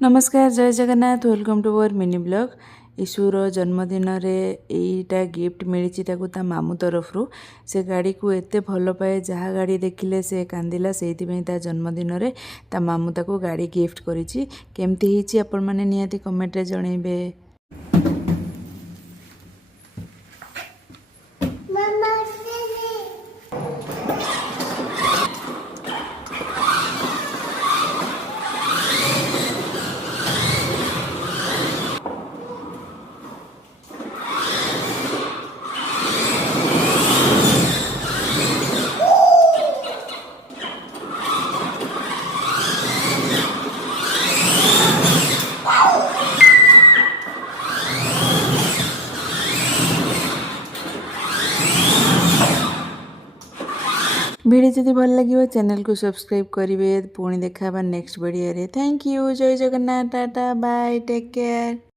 नमस्कार जय Jagannath welcome to our mini blog. ईशुर जन्मदिन रे एटा गिफ्ट मिली ता मामू तरफ से गाड़ी को एते भल पाए जहाँ गाड़ी देखिले से कांदिला से जन्मदिन रे ता मामू ताको गाड़ी गिफ्ट करिछि। केमती हिची आपण माने निहाती कमेंट रे जणैबे। वीडियो जदि भल लगे चैनल को सब्सक्राइब करेंगे। पुणी देखा नेक्स्ट वीडियो रे। Thank you. जय Jagannath. Tata bye take care.